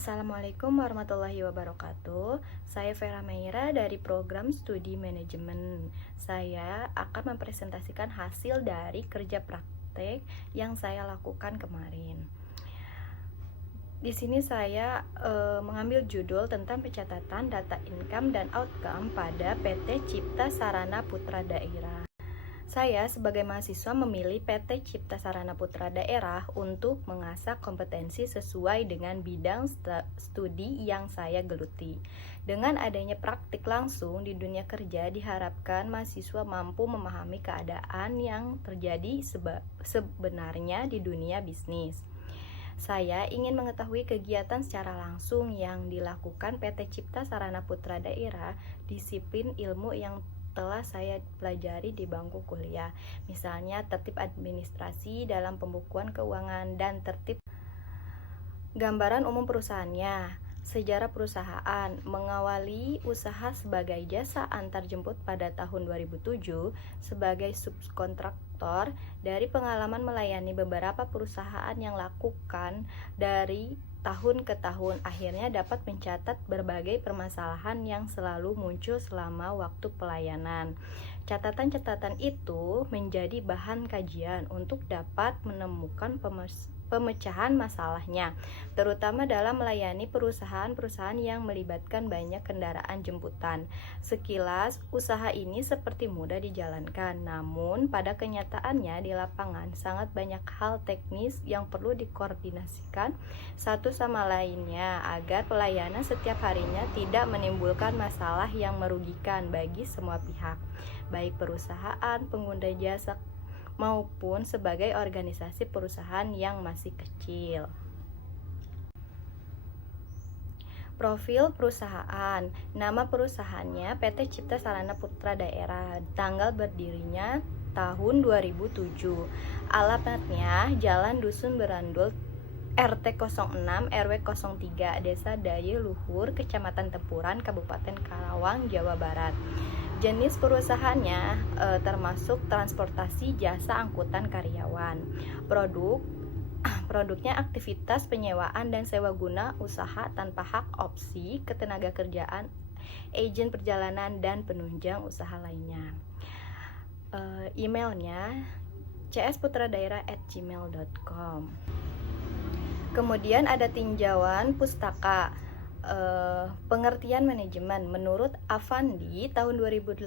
Assalamualaikum warahmatullahi wabarakatuh. Saya Vera Meira dari program studi manajemen. Saya akan mempresentasikan hasil dari kerja praktek yang saya lakukan kemarin. Di sini saya mengambil judul tentang pencatatan data income dan outcome pada PT Cipta Sarana Putra Daerah. Saya sebagai mahasiswa memilih PT Cipta Sarana Putra Daerah untuk mengasah kompetensi sesuai dengan bidang studi yang saya geluti. Dengan adanya praktik langsung di dunia kerja, diharapkan mahasiswa mampu memahami keadaan yang terjadi sebenarnya di dunia bisnis. Saya ingin mengetahui kegiatan secara langsung yang dilakukan PT Cipta Sarana Putra Daerah, disiplin ilmu yang telah saya pelajari di bangku kuliah, misalnya tertib administrasi dalam pembukuan keuangan dan tertib gambaran umum perusahaannya, sejarah perusahaan, mengawali usaha sebagai jasa antar jemput pada tahun 2007 sebagai subkontraktor, dari pengalaman melayani beberapa perusahaan yang lakukan dari tahun ke tahun, akhirnya dapat mencatat berbagai permasalahan yang selalu muncul selama waktu pelayanan. Catatan-catatan itu menjadi bahan kajian untuk dapat menemukan pemecahan masalahnya, terutama dalam melayani perusahaan-perusahaan yang melibatkan banyak kendaraan jemputan. Sekilas, usaha ini seperti mudah dijalankan, namun pada kenyataannya di lapangan sangat banyak hal teknis yang perlu dikoordinasikan satu sama lainnya agar pelayanan setiap harinya tidak menimbulkan masalah yang merugikan bagi semua pihak, baik perusahaan, pengguna jasa, maupun sebagai organisasi perusahaan yang masih kecil. Profil perusahaan. Nama perusahaannya PT Cipta Sarana Putra Daerah. Tanggal berdirinya tahun 2007. Alamatnya Jalan Dusun Berandul, RT 06 RW 03, Desa Daye Luhur, Kecamatan Tempuran, Kabupaten Karawang, Jawa Barat. Jenis perusahaannya termasuk transportasi jasa angkutan karyawan. Produknya aktivitas penyewaan dan sewa guna usaha tanpa hak opsi ketenagakerjaan, agen perjalanan, dan penunjang usaha lainnya. Emailnya csputradaerah@gmail.com. Kemudian ada tinjauan pustaka. Pengertian manajemen. Menurut Avandi tahun 2018,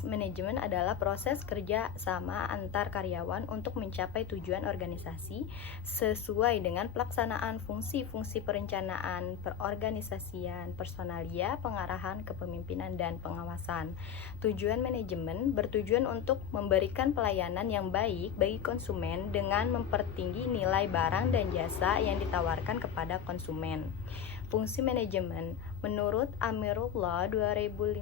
manajemen adalah proses kerja sama antar karyawan untuk mencapai tujuan organisasi sesuai dengan pelaksanaan fungsi-fungsi perencanaan, perorganisasian, personalia, pengarahan, kepemimpinan, dan pengawasan. Tujuan manajemen bertujuan untuk memberikan pelayanan yang baik bagi konsumen dengan mempertinggi nilai barang dan jasa yang ditawarkan kepada konsumen. Fungsi manajemen. Menurut Amirullah 2015,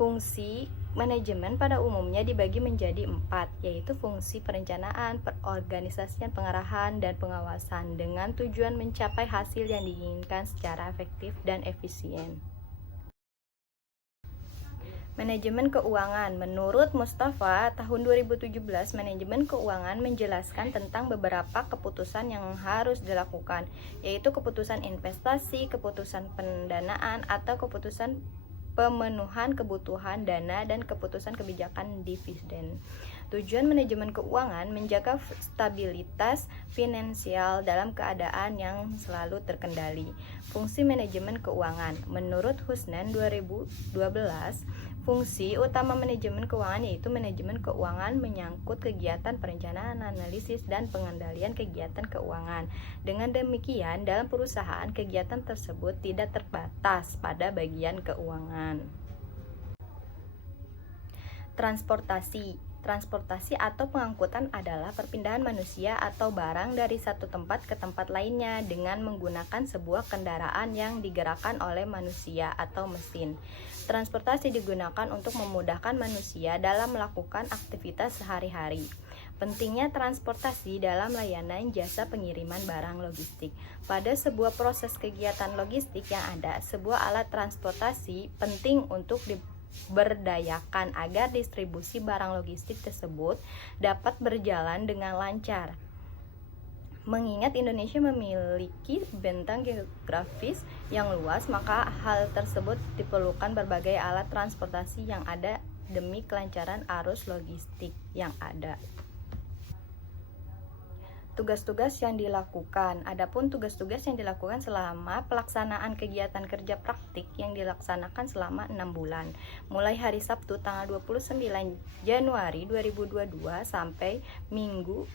fungsi manajemen pada umumnya dibagi menjadi 4, yaitu fungsi perencanaan, perorganisasian, pengarahan, dan pengawasan dengan tujuan mencapai hasil yang diinginkan secara efektif dan efisien. Manajemen keuangan. Menurut Mustafa tahun 2017, manajemen keuangan menjelaskan tentang beberapa keputusan yang harus dilakukan, yaitu keputusan investasi, keputusan pendanaan atau keputusan pemenuhan kebutuhan dana, dan keputusan kebijakan dividen. Tujuan manajemen keuangan menjaga stabilitas finansial dalam keadaan yang selalu terkendali. Fungsi manajemen keuangan. Menurut Husnan 2012, fungsi utama manajemen keuangan yaitu manajemen keuangan menyangkut kegiatan perencanaan, analisis, dan pengendalian kegiatan keuangan. Dengan demikian, dalam perusahaan, kegiatan tersebut tidak terbatas pada bagian keuangan. Transportasi atau pengangkutan adalah perpindahan manusia atau barang dari satu tempat ke tempat lainnya dengan menggunakan sebuah kendaraan yang digerakkan oleh manusia atau mesin. Transportasi digunakan untuk memudahkan manusia dalam melakukan aktivitas sehari-hari. Pentingnya transportasi dalam layanan jasa pengiriman barang logistik. Pada sebuah proses kegiatan logistik yang ada, sebuah alat transportasi penting untuk berdayakan agar distribusi barang logistik tersebut dapat berjalan dengan lancar. Mengingat Indonesia memiliki bentang geografis yang luas, maka hal tersebut diperlukan berbagai alat transportasi yang ada demi kelancaran arus logistik yang ada. Tugas-tugas yang dilakukan. Adapun tugas-tugas yang dilakukan selama pelaksanaan kegiatan kerja praktik yang dilaksanakan selama 6 bulan, mulai hari Sabtu tanggal 29 Januari 2022 sampai Minggu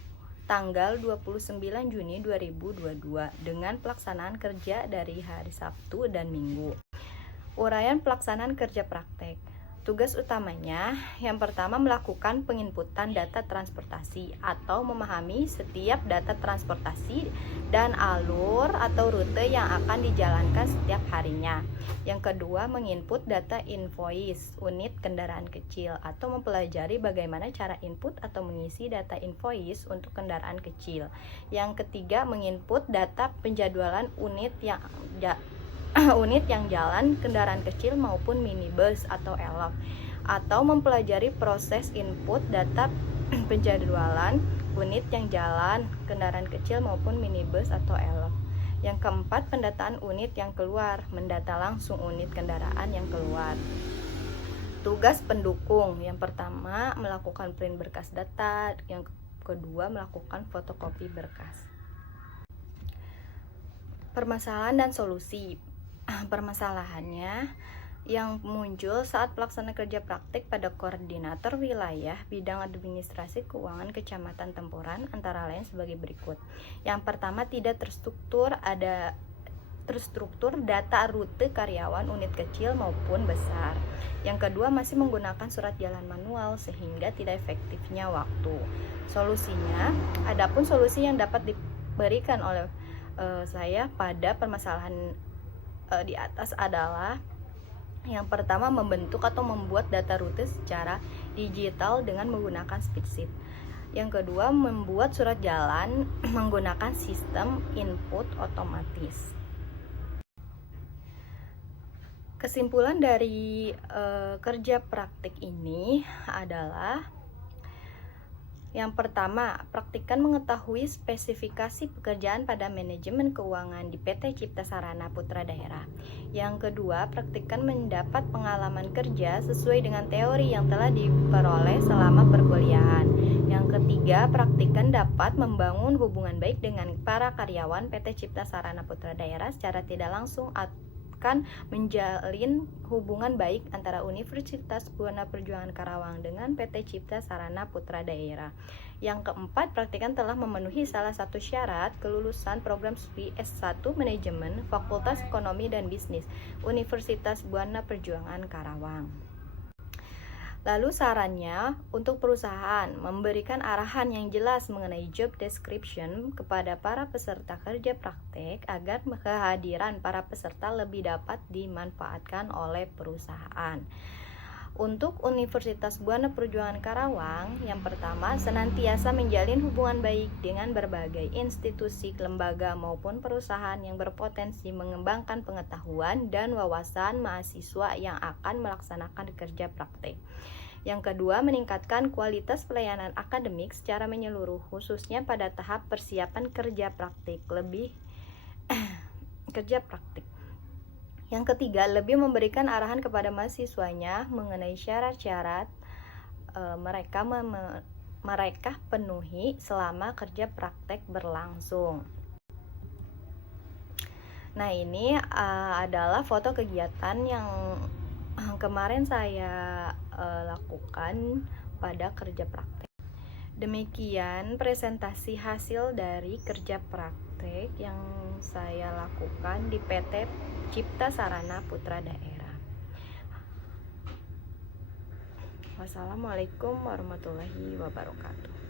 tanggal 29 Juni 2022 dengan pelaksanaan kerja dari hari Sabtu dan Minggu. Uraian pelaksanaan kerja praktek. Tugas utamanya yang pertama melakukan penginputan data transportasi atau memahami setiap data transportasi dan alur atau rute yang akan dijalankan setiap harinya. Yang kedua, menginput data invoice unit kendaraan kecil atau mempelajari bagaimana cara input atau mengisi data invoice untuk kendaraan kecil. Yang ketiga, menginput data penjadwalan unit yang jalan kendaraan kecil maupun minibus atau elok, atau mempelajari proses input data penjadwalan unit yang jalan kendaraan kecil maupun minibus atau elok. Yang keempat, pendataan unit yang keluar, mendata langsung unit kendaraan yang keluar. Tugas pendukung, yang pertama melakukan print berkas data, yang kedua melakukan fotokopi berkas. Permasalahan dan solusi. Permasalahannya yang muncul saat pelaksana kerja praktik pada koordinator wilayah bidang administrasi keuangan Kecamatan Tempuran antara lain sebagai berikut. Yang pertama, tidak terstruktur data rute karyawan unit kecil maupun besar. Yang kedua, masih menggunakan surat jalan manual sehingga tidak efektifnya waktu. Solusinya, adapun solusi yang dapat diberikan oleh saya pada permasalahan di atas adalah yang pertama, membentuk atau membuat data rute secara digital dengan menggunakan spreadsheet. Yang kedua, membuat surat jalan menggunakan sistem input otomatis. Kesimpulan dari kerja praktik ini adalah yang pertama, praktikkan mengetahui spesifikasi pekerjaan pada manajemen keuangan di PT Cipta Sarana Putra Daerah. Yang kedua, praktikkan mendapat pengalaman kerja sesuai dengan teori yang telah diperoleh selama perkuliahan. Yang ketiga, praktikkan dapat membangun hubungan baik dengan para karyawan PT Cipta Sarana Putra Daerah secara tidak langsung akan menjalin hubungan baik antara Universitas Buana Perjuangan Karawang dengan PT Cipta Sarana Putra Daerah. Yang keempat, praktikan telah memenuhi salah satu syarat kelulusan program studi S1 Manajemen Fakultas Ekonomi dan Bisnis Universitas Buana Perjuangan Karawang. Lalu sarannya untuk perusahaan memberikan arahan yang jelas mengenai job description kepada para peserta kerja praktek agar kehadiran para peserta lebih dapat dimanfaatkan oleh perusahaan. Untuk Universitas Buana Perjuangan Karawang, yang pertama, senantiasa menjalin hubungan baik dengan berbagai institusi, lembaga maupun perusahaan yang berpotensi mengembangkan pengetahuan dan wawasan mahasiswa yang akan melaksanakan kerja praktek. Yang kedua, meningkatkan kualitas pelayanan akademik secara menyeluruh, khususnya pada tahap persiapan kerja praktik. Yang ketiga, lebih memberikan arahan kepada mahasiswanya mengenai syarat-syarat mereka penuhi selama kerja praktek berlangsung. Nah, ini adalah foto kegiatan yang kemarin saya lakukan pada kerja praktek. Demikian presentasi hasil dari kerja praktek yang saya lakukan di PT Cipta Sarana Putra Daerah. Wassalamualaikum warahmatullahi wabarakatuh.